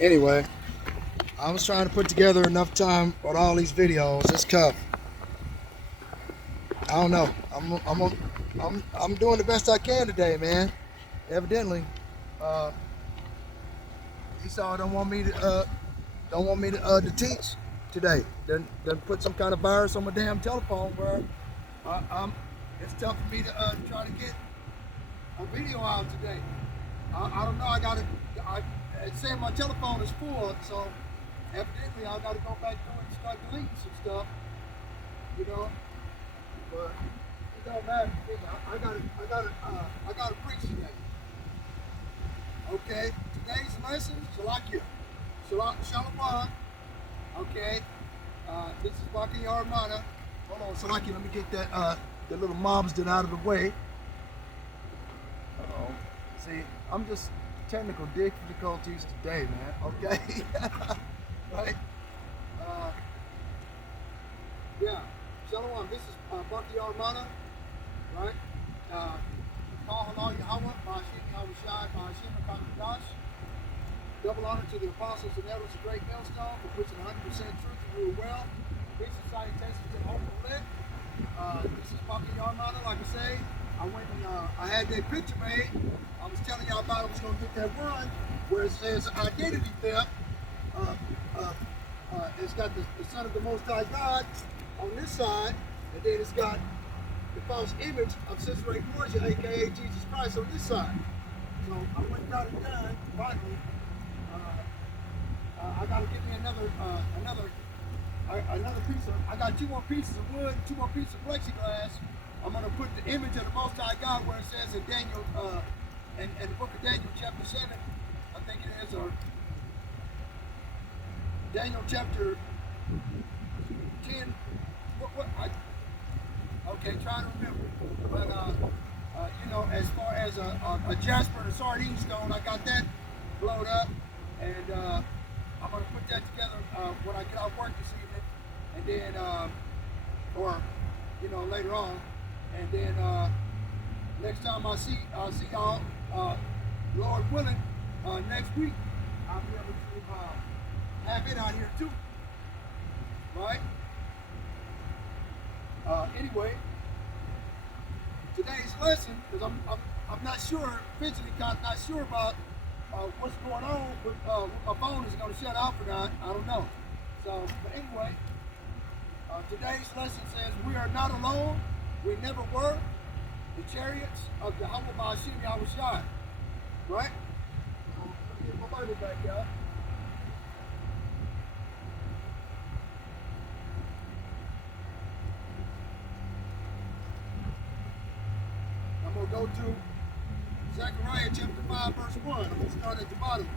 Anyway, I was trying to put together enough time with all these videos. This cup, I don't know. I'm doing the best I can today, man. Evidently, uh, Esau don't want me to teach today. Then put some kind of virus on my damn telephone where it's tough for me to try to get a video out today. I don't know. It's saying my telephone is full, so evidently I got to go back through and start deleting some stuff. You know, but it don't matter. I got to preach today. Okay, today's lesson, Shalom. Okay, this is Baki Armana. Hold on, Salaki, let me get the little mobster out of the way. Uh-oh. See, I'm just technical difficulties today, man. Okay, right? Yeah, Shalom. This is Baki Armana, right? Call Allah Yahweh, Ba'ashim Yahushai, Ba'ashim Akadash. Double honor to the apostles and elders of Great Millstone for preaching 100% truth and rule well. Peace and salutations to the open lit. This is Baki Armana, like I say. I went and I had that picture made. I was telling y'all about I was going to get that one where it says identity theft. It's got the Son of the Most High God on this side, and then it's got the false image of Caesarea Borgia, aka Jesus Christ, on this side. So I went and got it done finally. I got to get me another piece of. I got 2 more pieces of wood, 2 more pieces of plexiglass. I'm gonna put the image of the Most High God where it says in Daniel, in the book of Daniel, chapter 7, I think it is, or Daniel chapter 10. Okay, trying to remember. But as far as a jasper and a sardine stone, I got that blowed up, and I'm gonna put that together when I get off work this evening, and then later on, and then next time I'll see y'all, Lord willing, next week I'll be able to have it out here too, right? Anyway, today's lesson, because I'm not sure, physically not sure about what's going on with my phone is going to shut off or not. I don't know. So, but anyway, today's lesson says we are not alone. We never were. The chariots of Jehovah Ba'ashim Yahushai. Right? Let me get my Bible back, y'all. I'm going to go to Zechariah chapter 5, verse 1. I'm going to start at the bottom.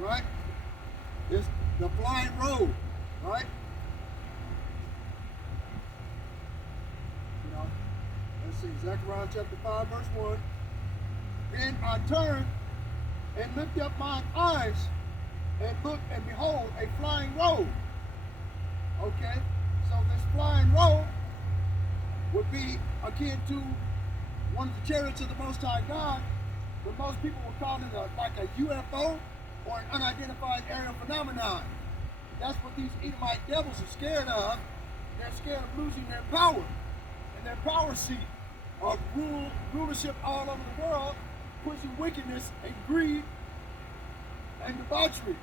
Right? It's the flying road, right? Let's see, Zechariah chapter 5, verse 1. Then I turned and lifted up mine eyes and looked, and behold, a flying road. Okay? So this flying road would be akin to one of the chariots of the Most High God, but most people would call it like a UFO or an unidentified aerial phenomenon. That's what these Edomite devils are scared of. They're scared of losing their power and their power seat of rulership all over the world, pushing wickedness and greed and debauchery.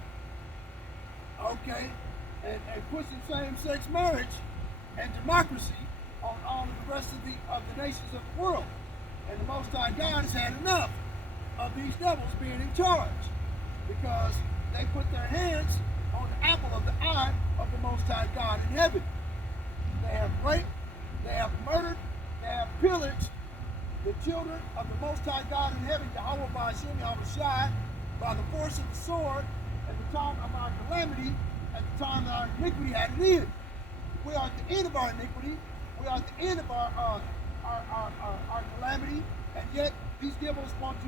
Okay, and pushing same-sex marriage and democracy on all of the rest of the nations of the world. And the Most High God has had enough of these devils being in charge, because they put their hands on the apple of the eye of the Most High God in heaven. They have raped, they have murdered, they have pillaged the children of the Most High God in heaven, Jehovah Ba'ashim Yahushai, by the force of the sword at the time of our calamity, at the time that our iniquity had an end. We are at the end of our iniquity, we are at the end of our calamity, and yet these devils want to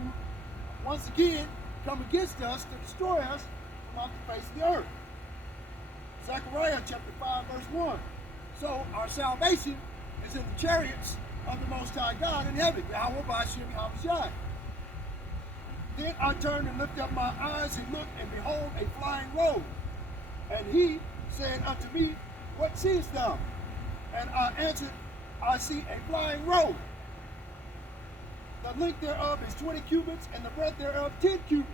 once again come against us to destroy us from off the face of the earth. Zechariah chapter 5, verse 1. So our salvation is in the chariots of the Most High God in heaven. Yahweh Ba'ashem Yahushai. Then I turned and lifted up my eyes and looked, and behold, a flying robe. And he said unto me, What seest thou? And I answered, I see a flying robe. The length thereof is 20 cubits, and the breadth thereof 10 cubits.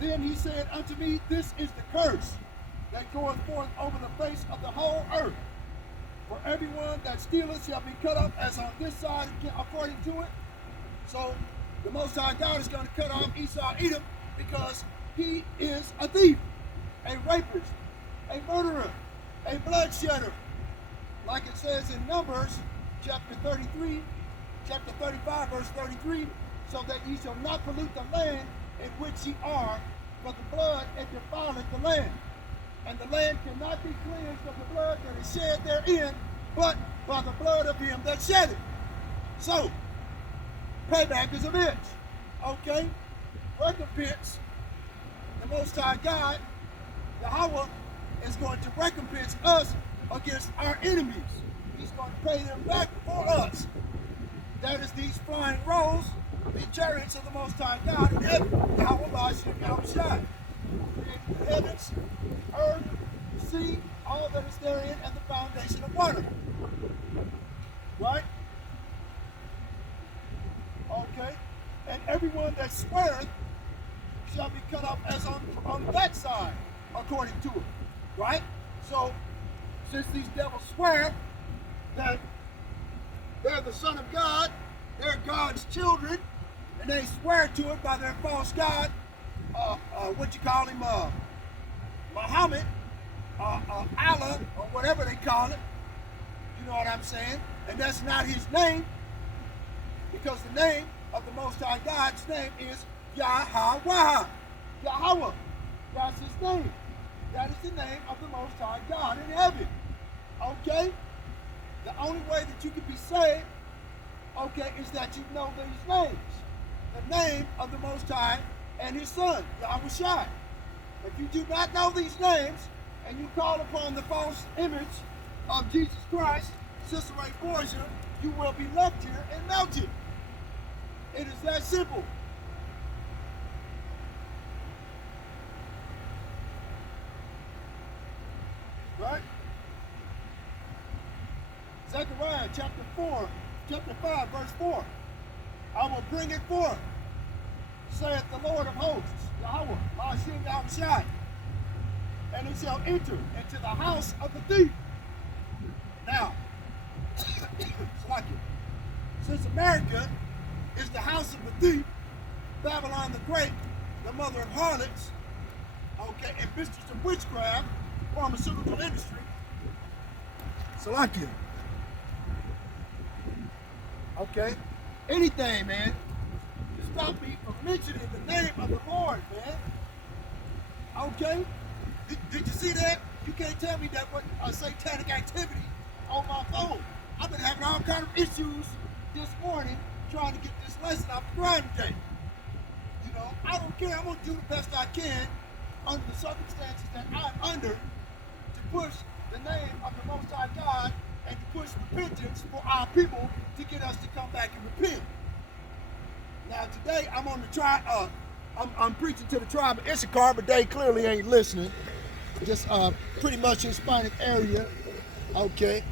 Then he said unto me, This is the curse that goeth forth over the face of the whole earth. For everyone that stealeth shall be cut off as on this side according to it. So the Most High God is going to cut off Esau Edom because he is a thief, a rapist, a murderer, a bloodshedder. Like it says in Numbers chapter 33, chapter 35, verse 33, so that ye shall not pollute the land in which ye are, for the blood it defileth the land. And the land cannot be cleansed of the blood that is shed therein, but by the blood of him that shed it. So, payback is a bitch. Okay? Recompense, the Most High God, Yahweh, is going to recompense us against our enemies. He's going to pay them back for us. That is these flying rolls, the chariots of the Most High God in heaven. Yahweh Ba'ashem Yahushai. Created the heavens, earth, sea, all that is therein, and the foundation of water. Right? Okay. And everyone that sweareth shall be cut off as on that side, according to it. Right? So, since these devils swear that they're the Son of God, they're God's children, and they swear to it by their false God, what you call him, Muhammad, Allah, or whatever they call it. You know what I'm saying? And that's not his name, because the name of the Most High God's name is Yahweh. Yahweh. That's his name. That is the name of the Most High God in heaven. Okay? The only way that you can be saved, okay, is that you know these names. The name of the Most High and his Son, Yahushua. If you do not know these names, and you call upon the false image of Jesus Christ, Sister Ray Borgia, you will be left here and melted. It is that simple. Right? Zechariah chapter 5, verse 4. I will bring it forth, saith the Lord of hosts, Yahweh, Ba'ashem Yahushai, and it shall enter into the house of the thief. Now, since America is the house of the thief, Babylon the Great, the mother of harlots, okay, and mistress of witchcraft, pharmaceutical industry, Salakia. Okay, anything, man, to stop me from mentioning the name of the Lord, man. Okay, did you see that? You can't tell me that was a satanic activity on my phone. I've been having all kind of issues this morning trying to get this lesson off the grind today. You know, I don't care. I'm going to do the best I can under the circumstances that I'm under to push the name of the Most High God and to push repentance for our people to get us to come back and repent. Now today I'm on the I'm preaching to the tribe of Issachar, but they clearly ain't listening. Just pretty much Hispanic area. Okay.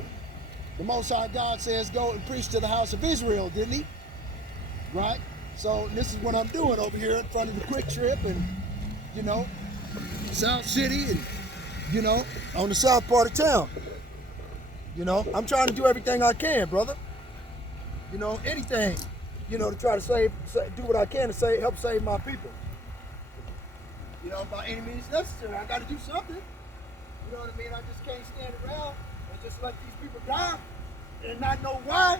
The Most High God says go and preach to the house of Israel, didn't he? Right? So this is what I'm doing over here in front of the Quick Trip and, you know, South City and, you know, on the south part of town. You know, I'm trying to do everything I can, brother. You know, anything, you know, to try to do what I can to help save my people. You know, by any means necessary. I got to do something. You know what I mean? I just can't stand around and just let these people die and not know why.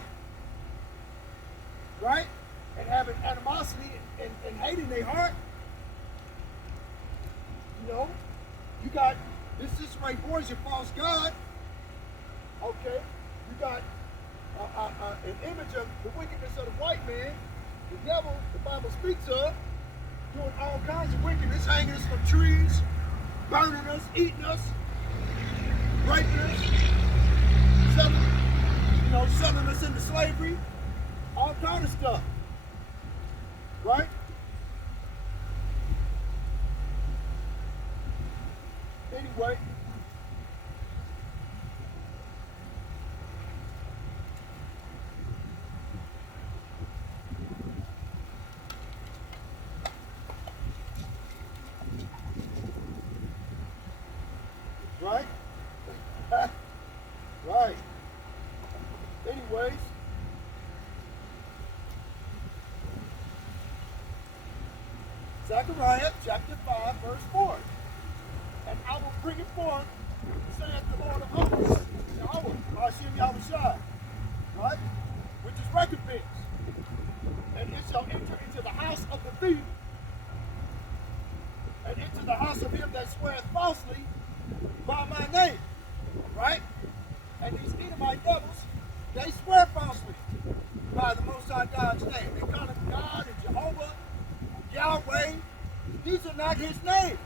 Right? And having animosity and hate in their heart. You know, you got this right for is your false God. Okay, you got an image of the wickedness of the white man, the devil, the Bible speaks of, doing all kinds of wickedness, hanging us from trees, burning us, eating us, raping us, selling selling us into slavery, all kind of stuff, right? Anyway, right? Right. Anyways, Zechariah chapter 5, verse 4. And I will bring it forth, saith the Lord of hosts, Yahweh, Hashem Yahushua, right? Which is recompense. And it shall enter into the house of the thief, and into the house of him that sweareth falsely by my name, right? And these Edomite devils, they swear falsely by the Most High God's name. They call him God and Jehovah, Yahweh. These are not his name.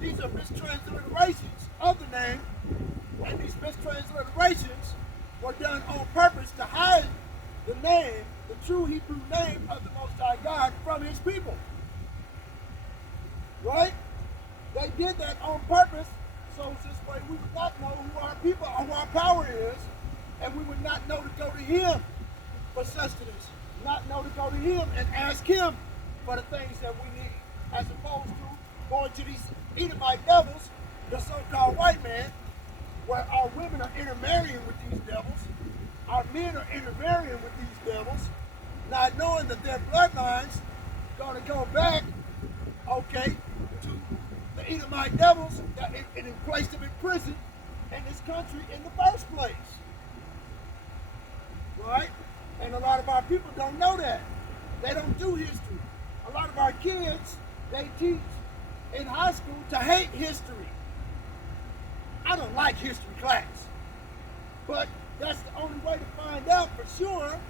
These are mistransliterations of the name, and these mistransliterations were done on purpose to hide the name, the true Hebrew name of the Most High God from his people. Right? They did that on purpose, so this way we would not know who our people, who our power is, and we would not know to go to him for sustenance, not know to go to him and ask him for the things that we need, as opposed to going to these Edomite devils, the so-called white man, where our women are intermarrying with these devils, our men are intermarrying with these devils, not knowing that their bloodlines going to go back, okay, to the Edomite devils that it placed them in prison in this country in the first place. Right? And a lot of our people don't know that. They don't do history. A lot of our kids, they teach in high school to hate history. I don't like history class. But that's the only way to find out for sure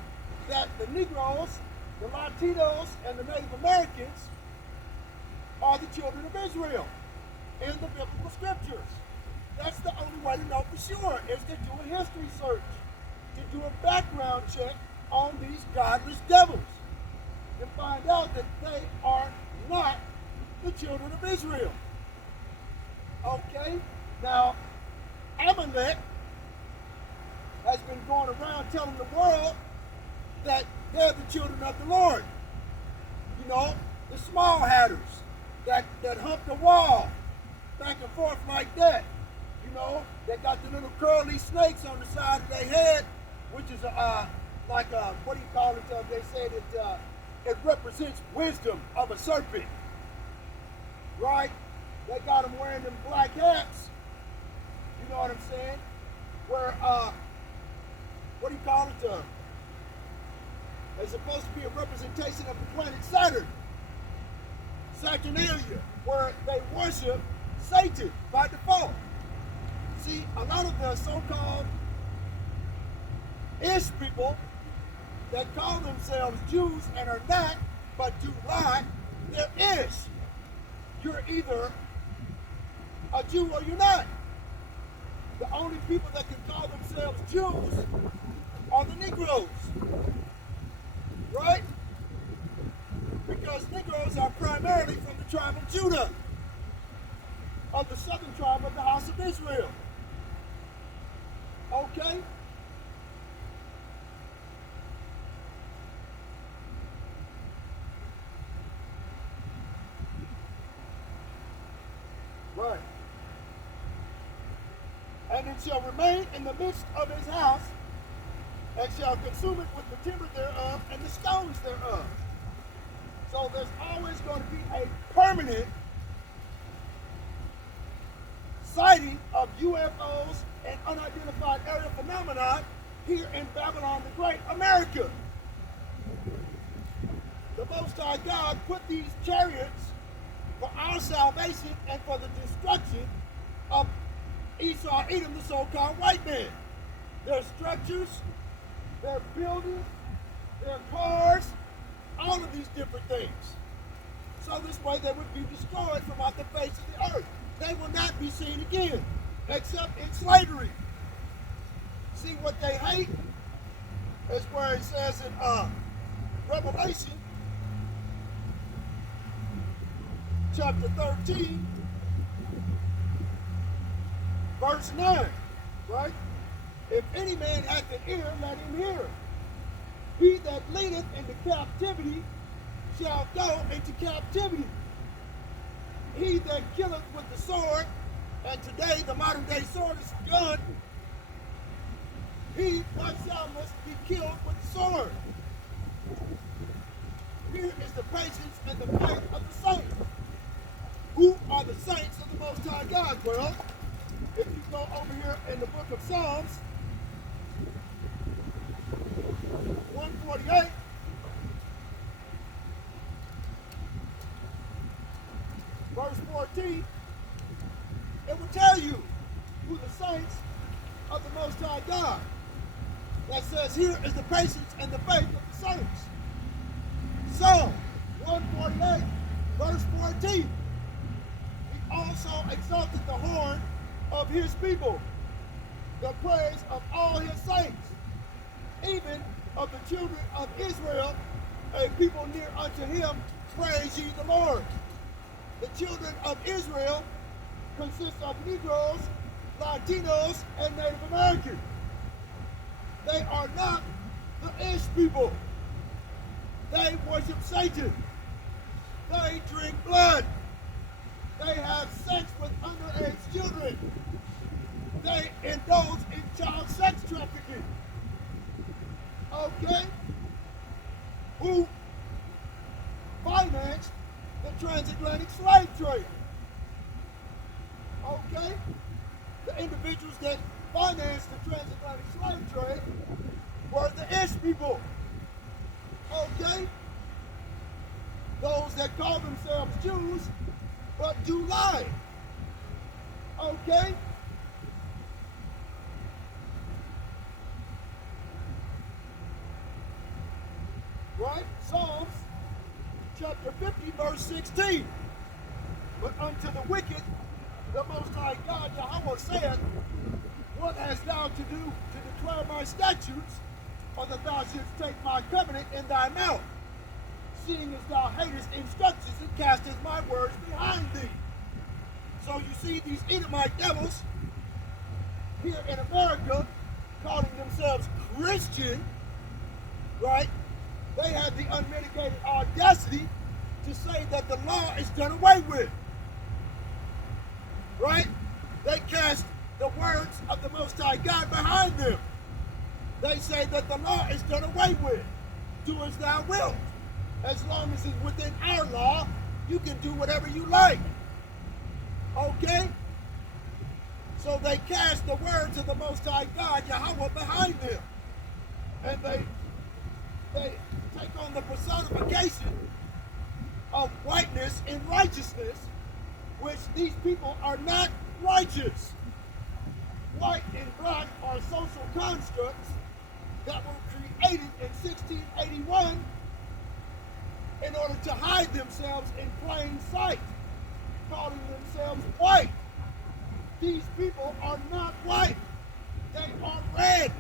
that the Negroes, the Latinos, and the Native Americans are the children of Israel in the biblical scriptures. That's the only way to know for sure, is to do a history search, to do a background check on these godless devils, and find out that they are not the children of Israel. Okay? Now, Amalek has been going around telling the world that they're the children of the Lord. You know, the small hatters that hump the wall back and forth like that. You know, they got the little curly snakes on the side of their head, which is like a, what do you call it? They said it represents wisdom of a serpent. Right? They got them wearing them black hats. You know what I'm saying? Where, what do you call it? It's supposed to be a representation of the planet Saturn. Saturnalia, where they worship Satan by default. See, a lot of the so-called Ish people that call themselves Jews and are not, but do lie, they're Ish. You're either a Jew or you're not. The only people that can call themselves Jews are the Negroes. Right? Because Negroes are primarily from the tribe of Judah, of the southern tribe of the house of Israel. Okay? Right. And it shall remain in the midst of his house, and shall consume it with the timber thereof and the stones thereof. So there's always going to be a permanent sighting of UFOs and unidentified aerial phenomena here in Babylon the Great, America. The Most High God put these chariots for our salvation and for the destruction of Esau, Edom, the so-called white man. Their structures, their buildings, their cars, all of these different things. So this way they would be destroyed from off the face of the earth. They will not be seen again, except in slavery. See what they hate is where it says in Revelation chapter 13, verse 9, right? If any man hath an ear, let him hear. He that leadeth into captivity shall go into captivity. He that killeth with the sword, and today the modern day sword is a gun, he shall must be killed with the sword. Here is the patience and the faith of the saints. Who are the saints of the Most High God? Well, if you go over here in the book of Psalms, 148, verse 14, it will tell you who the saints of the Most High God. That says here is the patience and the faith of the saints. Psalm 148, verse 14. He also exalted the horn of his people, the praise of all his saints, even of the children of Israel, a people near unto him, praise ye the Lord. The children of Israel consist of Negroes, Latinos, and Native Americans. They are not the Ish people. They worship Satan. They drink blood. They have sex with underage children. They indulge in child sex trafficking. Okay? Who financed the transatlantic slave trade? Okay? The individuals that financed the transatlantic slave trade were the Ish people. Okay? Those that call themselves Jews but do lie. Okay? Right? Psalms chapter 50, verse 16. But unto the wicked, the Most High God, Yahweh saith, what hast thou to do to declare my statutes, or that thou shouldst take my covenant in thy mouth, seeing as thou hatest instructions and castest my words behind thee? So you see these Edomite devils here in America calling themselves Christian, right? They have the unmitigated audacity to say that the law is done away with, right? They cast the words of the Most High God behind them. They say that the law is done away with. Do as thou wilt. As long as it's within our law, you can do whatever you like. Okay? So they cast the words of the Most High God, Yahweh, behind them. And they take on the personification of whiteness in righteousness, which these people are not righteous. White and black are social constructs that were created in 1681 in order to hide themselves in plain sight, calling themselves white. These people are not white. They are red.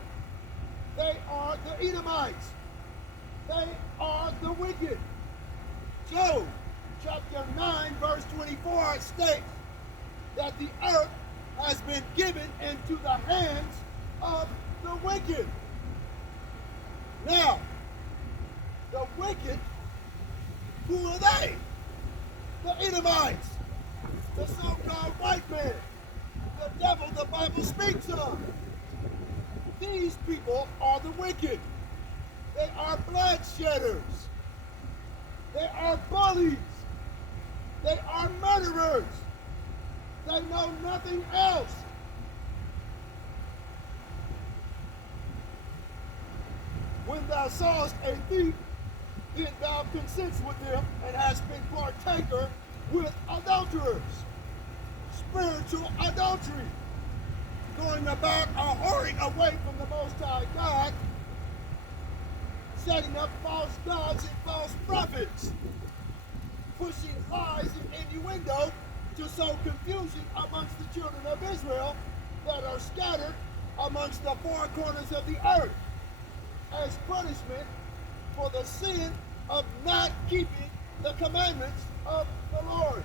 They are the Edomites. They are the wicked. Job chapter 9 verse 24 states that the earth has been given into the hands of the wicked. Now, the wicked, who are they? The Edomites, the so-called white man, the devil the Bible speaks of. These people are the wicked. They are bloodshedders. They are bullies. They are murderers. They know nothing else. When thou sawest a thief, then thou consents with him, and hast been partaker with adulterers. Spiritual adultery. Going about a whoring away from the Most High God, setting up false gods and false prophets, pushing lies and innuendo to sow confusion amongst the children of Israel that are scattered amongst the four corners of the earth as punishment for the sin of not keeping the commandments of the Lord.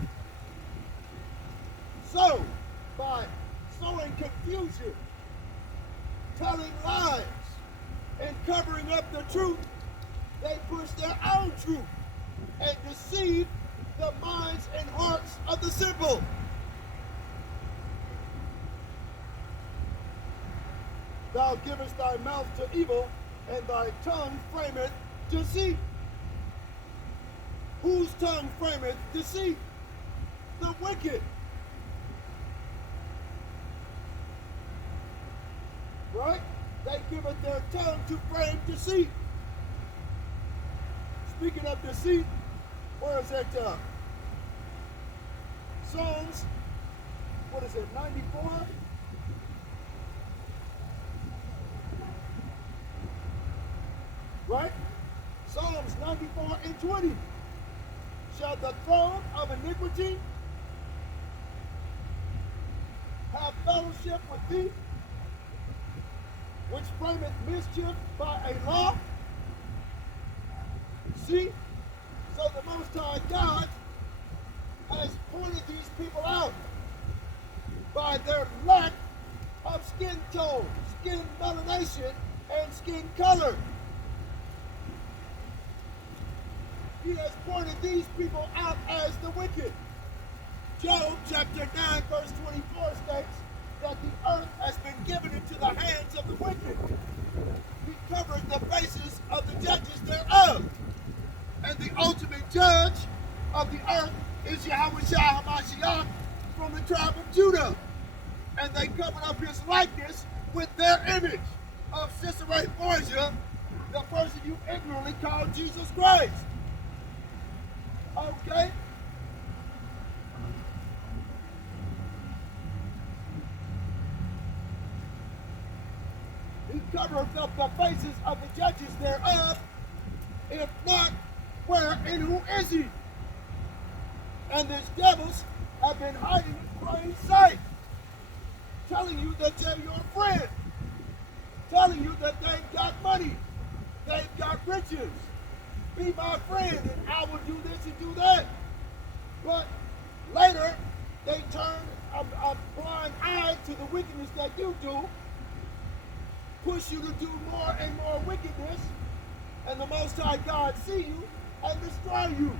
So, by sowing confusion, telling lies, and covering up the truth, they push their own truth and deceive the minds and hearts of the simple. Thou givest thy mouth to evil, and thy tongue frameth deceit. Whose tongue frameth deceit? The wicked. Right? They giveth their tongue to frame deceit. Speaking of deceit, where is that? Psalms, what is it, 94? Right? Psalms 94 and 20. Shall the throne of iniquity have fellowship with thee, which frameth mischief by a law? See? So the Most High God has pointed these people out by their lack of skin tone, skin melanation, and skin color. He has pointed these people out as the wicked. Job chapter 9 verse 24 states that the earth has been given into the hands of the wicked. He covered the faces of the judges thereof. And the ultimate judge of the earth is Yahushua HaMashiach from the tribe of Judah. And they covered up his likeness with their image of Cicero Borgia, the person you ignorantly call Jesus Christ. Okay? He covered up the faces of the judges thereof. If not, where and who is he? And these devils have been hiding in plain sight, telling you that they're your friend, telling you that they've got money, they've got riches. Be my friend and I will do this and do that. But later, they turn a blind eye to the wickedness that you do, push you to do more and more wickedness, and the Most High God see you and destroy you.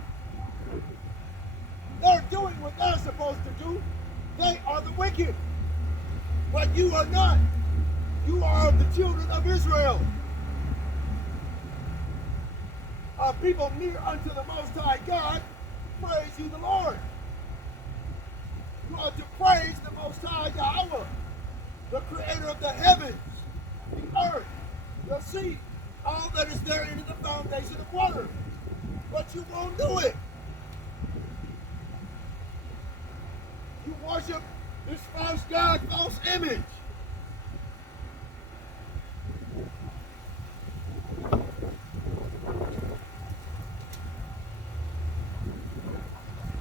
They're doing what they're supposed to do. They are the wicked. But you are not. You are of the children of Israel. A people near unto the Most High God, praise you the Lord. You are to praise the Most High Yahweh, the creator of the heavens, the earth, the sea, all that is therein in the foundation of water. But you won't do it. You worship this false God, false image.